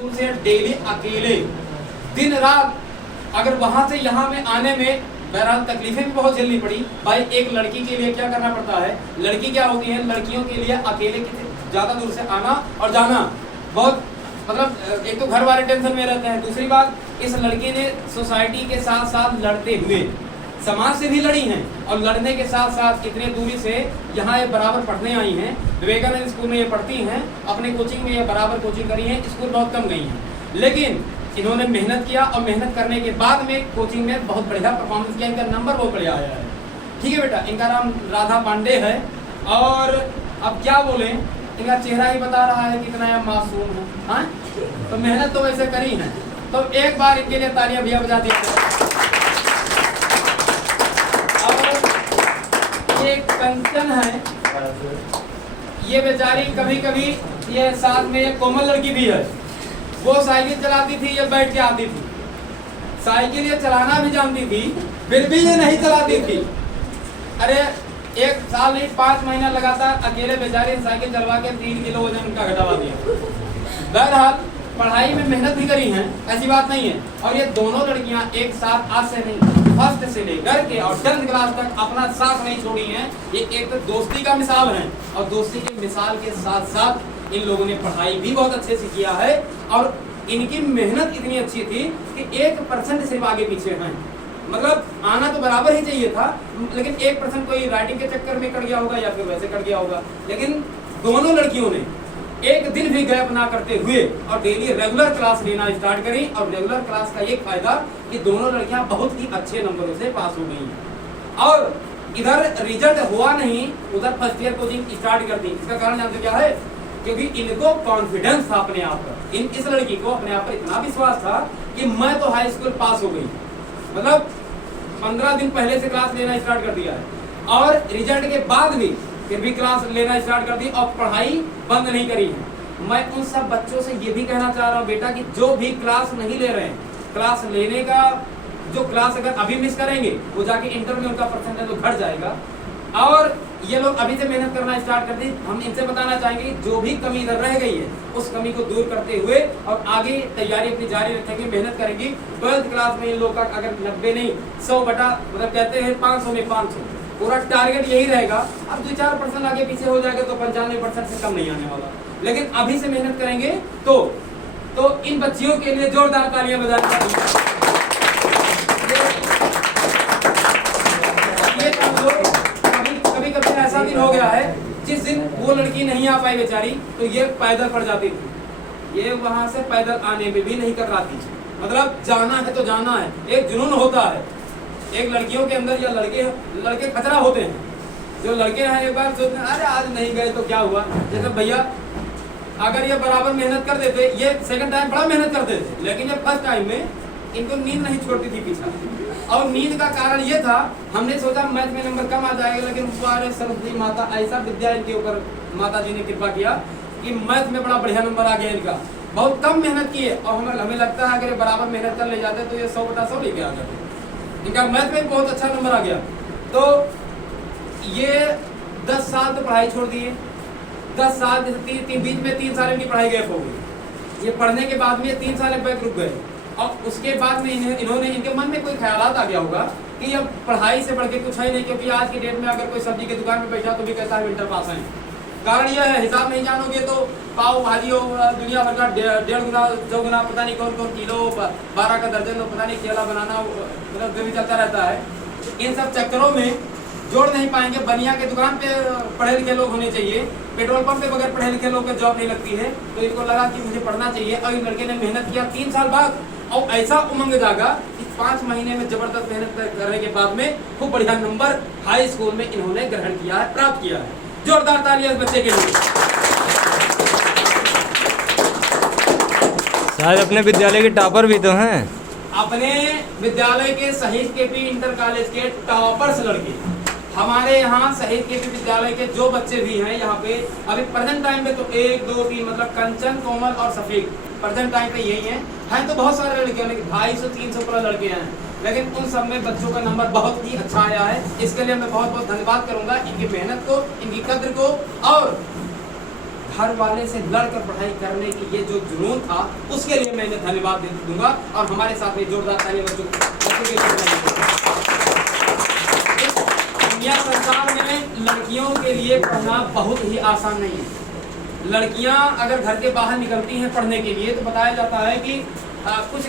School से daily अकेले दिन रात, अगर वहां से यहाँ में आने में बहरहाल तकलीफें भी बहुत झेलनी पड़ी। भाई एक लड़की के लिए क्या करना पड़ता है, लड़की क्या होती है, लड़कियों के लिए अकेले ज़्यादा दूर से आना और जाना बहुत, मतलब एक तो घर वाले टेंशन में रहते हैं, दूसरी बात इस लड़की ने सोसाइटी के साथ साथ लड़ते हुए समाज से भी लड़ी हैं, और लड़ने के साथ साथ इतने दूरी से यहाँ ये बराबर पढ़ने आई हैं। विवेकानंद स्कूल में ये पढ़ती हैं, अपने कोचिंग में ये बराबर कोचिंग करी है, स्कूल बहुत कम गई हैं, लेकिन इन्होंने मेहनत किया और मेहनत करने के बाद में कोचिंग में बहुत बढ़िया परफॉर्मेंस किया, इनका नंबर बहुत बढ़िया आया है। ठीक है बेटा, इनका नाम राधा पांडे है, और अब क्या बोले, इनका चेहरा ही बता रहा है कितना यह मासूम है। हाँ, तो मेहनत तो वैसे करी है, तो एक बार इनके लिए तालियां भैया बजा दीजिए। और ये कंचन है, ये बेचारी कभी कभी ये साथ में एक कोमल लड़की भी है, वो साइकिल चलाती थी, ये बैठ के आती थी, साइकिल ये चलाना भी जानती थी, फिर भी ये नहीं चलाती थी। अरे एक साल नहीं 5 महीना लगातार अकेले बेचारे साइकिल चलवा के 3 किलो वजन उनका घटावा दिया। बहरहाल पढ़ाई में मेहनत भी करी है, ऐसी बात नहीं है। और ये दोनों लड़कियां एक साथ आज से नहीं, फर्स्ट से लेकर के और 10th क्लास तक अपना साथ नहीं छोड़ी हैं। ये एक तो दोस्ती का मिसाल है, और दोस्ती की मिसाल के साथ साथ इन लोगों ने पढ़ाई भी बहुत अच्छे से किया है, और इनकी मेहनत इतनी अच्छी थी कि 1% सिर्फ आगे पीछे हैं। मतलब आना तो बराबर ही चाहिए था, लेकिन 1% कोई राइटिंग के चक्कर में कट गया होगा या फिर वैसे कट गया होगा। लेकिन दोनों लड़कियों ने एक दिन भी गैप ना करते हुए और डेली रेगुलर क्लास लेना स्टार्ट करी, और रेगुलर क्लास का ये फायदा कि दोनों लड़कियां बहुत ही अच्छे नंबरों से पास हो गई हैं। और इधर रिजल्ट हुआ नहीं, उधर फर्स्ट ईयर कोचिंग स्टार्ट कर दी। इसका कारण जानते क्या है, क्योंकि इनको कॉन्फिडेंस था अपने आप पर। इस लड़की को अपने आप पर इतना विश्वास था कि मैं तो हाई स्कूल पास हो गई, मतलब 15 दिन पहले से क्लास लेना स्टार्ट कर दिया है, और रिजल्ट के बाद भी फिर भी क्लास लेना स्टार्ट कर दी, और पढ़ाई बंद नहीं करी है। मैं उन सब बच्चों से ये भी कहना चाह रहा हूँ बेटा कि जो भी क्लास नहीं ले रहे हैं, क्लास लेने का जो क्लास अगर अभी मिस करेंगे, वो जाके इंटर में उनका परसेंटेज तो घट जाएगा। और ये लोग अभी से मेहनत करना स्टार्ट कर दी। हम इनसे बताना चाहेंगे जो भी कमी इधर रह गई है, उस कमी को दूर करते हुए और आगे तैयारी अपनी जारी रखेंगे, मेहनत करेंगी। 12th क्लास में इन लोग का अगर 90 नहीं 100 बटा, मतलब कहते हैं 500 में 500, पूरा टारगेट यही रहेगा। अब 2-4% आगे पीछे हो जाएगा तो 95% से कम नहीं आने वाला, लेकिन अभी से मेहनत करेंगे तो इन बच्चियों के लिए जोरदार तालियां बजानी चाहिए। कभी ऐसा दिन हो गया है जिस दिन वो लड़की नहीं आ पाई बेचारी, तो ये पैदल पड़ जाती थी, ये वहां से पैदल आने में भी नहीं कर रहा थी। मतलब जाना है तो जाना है, एक जुनून होता है एक लड़कियों के अंदर, या लड़के खतरा होते हैं। जो लड़के हैं एक बार सोचते हैं अरे आज नहीं गए तो क्या हुआ, जैसे भैया अगर ये बराबर मेहनत कर देते, ये सेकंड टाइम बड़ा मेहनत करते थे, लेकिन ये फर्स्ट टाइम में इनको नींद नहीं छोड़ती थी पीछा। और नींद का कारण ये था, हमने सोचा मैथ में नंबर कम आ जाएगा, लेकिन हमारे सरस्वती माता ऐसा विद्या इनके ऊपर माता जी ने कृपा किया कि मैथ में बड़ा बढ़िया नंबर आ गया इनका। बहुत कम मेहनत की है, और हमें लगता है अगर बराबर मेहनत कर ले जाते तो ये 100 बटा 100 लेके आ जाते। इनका मैथ में बहुत अच्छा नंबर आ गया। तो ये 10 साल तो पढ़ाई छोड़ दिए, 10 साल जैसे बीच में 3 साल इनकी पढ़ाई गैप हो गई। ये पढ़ने के बाद में 3 साल बैक रुक गए, और उसके बाद में इन्होंने इनके मन में कोई ख्यालात आ गया होगा कि अब पढ़ाई से बढ़ के कुछ है नहीं, क्योंकि आज की डेट में अगर कोई सब्जी की दुकान में बैठा तो भी कहता है इंटर पास है। कारण यह है, हिसाब नहीं जानोगे तो पाव भाजी हो दुनिया भर का 1.5 गुना 2 गुना पता नहीं कौन कौन किलो, 12 का दर्जन, पता नहीं केला बनाना, मतलब जो भी चलता रहता है। इन सब चक्करों में जोड़ नहीं पाएंगे। बनिया के दुकान पे पढ़े लिखे लोग होने चाहिए, पेट्रोल पंप पे बगैर पढ़े लिखे लोग को जॉब नहीं लगती है। तो इनको लगा कि मुझे पढ़ना चाहिए, और इन लड़के ने मेहनत किया 3 साल बाद, और ऐसा उमंग जागा कि 5 महीने में जबरदस्त मेहनत करने के बाद में खूब बढ़िया नंबर हाई स्कूल में इन्होंने ग्रहण किया है, प्राप्त किया है। जोरदार तालियां इस बच्चे के लिए। शायद अपने विद्यालय के टॉपर भी तो हैं, अपने विद्यालय के शहीद केपी इंटर कॉलेज के टॉपर्स लड़के। हमारे यहाँ शहीद केपी विद्यालय के जो बच्चे भी हैं यहाँ पे अभी प्रेजेंट टाइम पे, तो 1 2 3 मतलब कंचन, कोमल और सफीक प्रेजेंट टाइम पे यही हैं तो बहुत सारे लड़के, 250-300 प्लस लड़के हैं, लेकिन उन सब में बच्चों का नंबर बहुत ही अच्छा आया है। इसके लिए मैं बहुत बहुत धन्यवाद करूंगा इनकी मेहनत को, इनकी कद्र को, और घर वाले से लड़कर पढ़ाई करने की ये जो जुनून था, उसके लिए मैं इन्हें धन्यवाद दूंगा। और हमारे साथ में जोरदार ताली बच्चों के दुनिया संसार में लड़कियों के लिए पढ़ना बहुत ही आसान नहीं है। लड़कियां अगर घर के बाहर निकलती हैं पढ़ने के लिए तो बताया जाता है कि कुछ